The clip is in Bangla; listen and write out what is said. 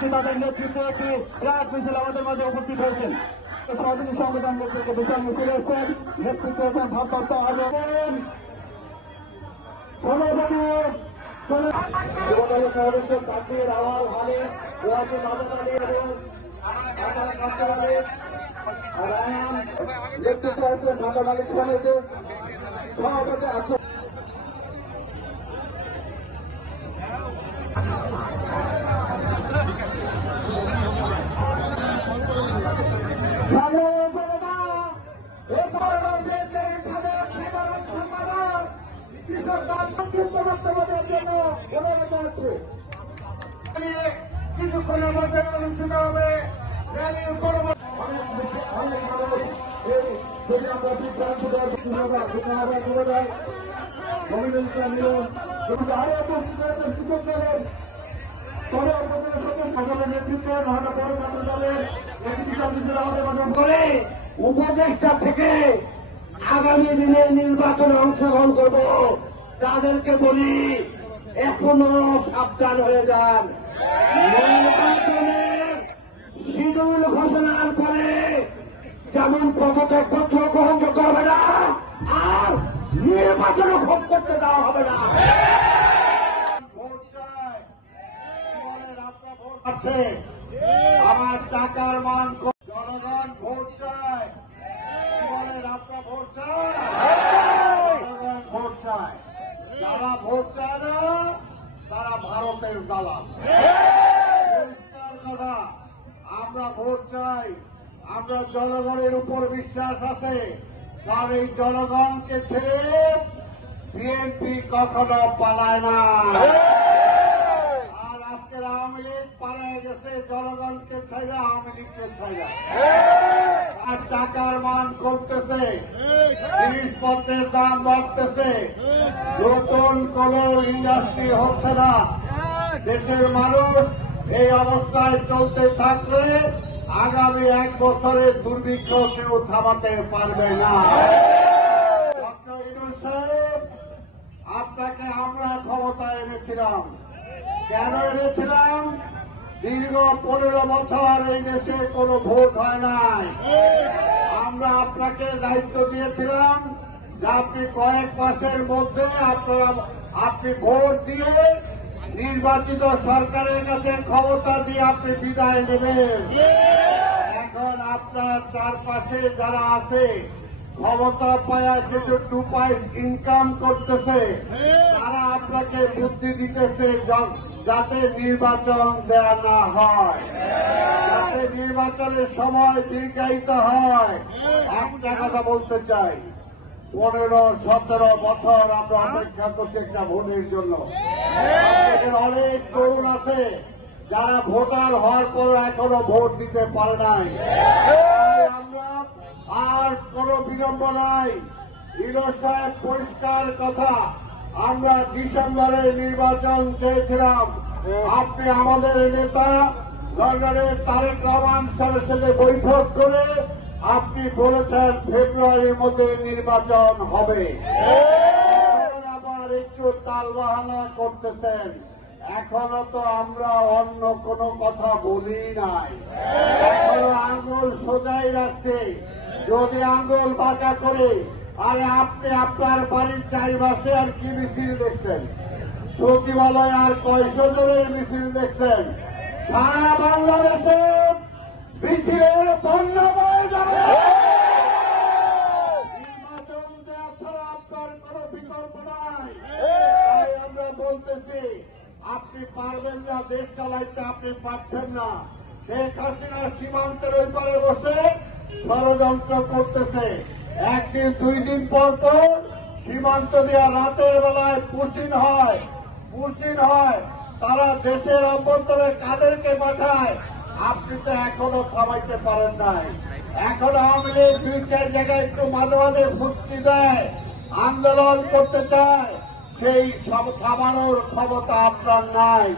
সভাপতি তাদের নেতৃত্বে একটি ট্রাক মিছিল আমাদের মাঝে উপস্থিত হয়েছেন। সহযোগী সংগঠন নেতৃত্বে বিশাল মিছিল এসেছেন, নেতৃত্বে এখন ভারপ্রাপ্ত আয়োজন আওয়াল হালে নেতৃত্বে আছেন ঢাকা মালিক হয়েছে সভাপতি আছে। কিছুক্ষণের মধ্যে অনুষ্ঠিত হবে র্যালির পরবর্তী উপদেষ্টা থেকে আগামী দিনের নির্বাচনে অংশগ্রহণ করব তাদেরকে বলি এখনো সাবধান হয়ে যান। নির্বাচনের শিডিউল ঘোষণার পরে যেমন পদত্যাগপত্র গ্রহণযোগ্য হবে না, আর নির্বাচনও ভোট করতে দেওয়া হবে না। আমার টাকার মান জনগণ ভোট চায়, আপনার ভোট চায়, জনগণ ভোট চায়। যারা ভোট চায় না তারা ভারতের দালাল। কথা আমরা ভোট চাই, আমরা জনগণের উপর বিশ্বাস আছে, কারণ এই জনগণকে ছেড়ে বিএনপি কখনো পালায় না। আর আজকের আওয়ামী লীগ পালায় গেছে জনগণকে ছাইরা, আওয়ামী লীগকে ছাইরা। আর টাকার মান কমতেছে, জিনিসপত্রের দাম বাড়তেছে, নতুন কোন ইন্ডাস্ট্রি হচ্ছে না। দেশের মানুষ এই অবস্থায় চলতে থাকলে আগামী 1 বছরের দুর্ভিক্ষ কেউ থামাতে পারবে না। ডক্টর ইউনূস সাহেব, আপনাকে আমরা ক্ষমতায় এনেছিলাম। কেন এনেছিলাম? দীর্ঘ 15 বছর এই দেশে কোনো ভোট হয় নাই। আমরা আপনাকে দায়িত্ব দিয়েছিলাম যে আপনি কয়েক মাসের মধ্যে আপনি ভোট দিয়ে নির্বাচিত সরকারের কাছে ক্ষমতা দিয়ে আপনি বিদায় নেবেন। এখন আপনার চারপাশে যারা আছে ক্ষমতা পায়া কিছু 2 পয়েন্ট ইনকাম করতেছে, তারা আপনাকে বুদ্ধি দিতেছে যাতে নির্বাচন দেয়া না হয়, যাতে নির্বাচনের সময় দীর্ঘায়িত হয়। একটা কথা বলতে চাই, 15-17 বছর আমরা অপেক্ষা করছি একটা ভোটের জন্য। অনেক তরুণ আছে যারা ভোটার হওয়ার পর এখনো ভোট দিতে পারে নাই। আমরা আর কোনো বিলম্ব নাই। ইউনূস সাহেব পরিষ্কার কথা, আমরা ডিসেম্বরে নির্বাচন চেয়েছিলাম। আপনি আমাদের নেতা লন্ডনের তারেক রহমান স্যারের সাথে বৈঠক করে আপনি বলেছেন ফেব্রুয়ারির মধ্যে নির্বাচন হবে। আবার একটু তালবাহানা করতেছেন। এখনো তো আমরা অন্য কোনো কথা বলি নাই, এখনো আঙ্গুল সোজাই রাখছে। যদি আঙ্গুল বাঁকা করে, আরে আপনি আপনার বাড়ির চারিপাশে আর কি মিছিল দেখছেন? সচিবালয় আর কয়শো জনের মিছিল দেখছেন? সারা বাংলাদেশে মিছিলের বন্যা বয়ে যাবে। নির্বাচন দেওয়া ছাড়া আপনার কোন বিকল্প নাই। তাই আমরা বলতেছি, আপনি পারবেন না, দেশ চালাইতে আপনি পারছেন না। শেখ হাসিনা সীমান্তের ওই পারে বসে ষড়যন্ত্র করতেছে। 1 দিন 2 দিন পর পর সীমান্ত দেওয়া রাতের বেলায় পুশিন হয়, তারা দেশের অভ্যন্তরে কাদেরকে পাঠায়। আপনি তো এখনো থামাইতে পারেন নাই। এখন আওয়ামী লীগ 2-4 জায়গায় একটু মাঝে মাঝে ফুসকি দেয়, আন্দোলন করতে চায়, সেই সব থামানোর ক্ষমতা আপনার নাই।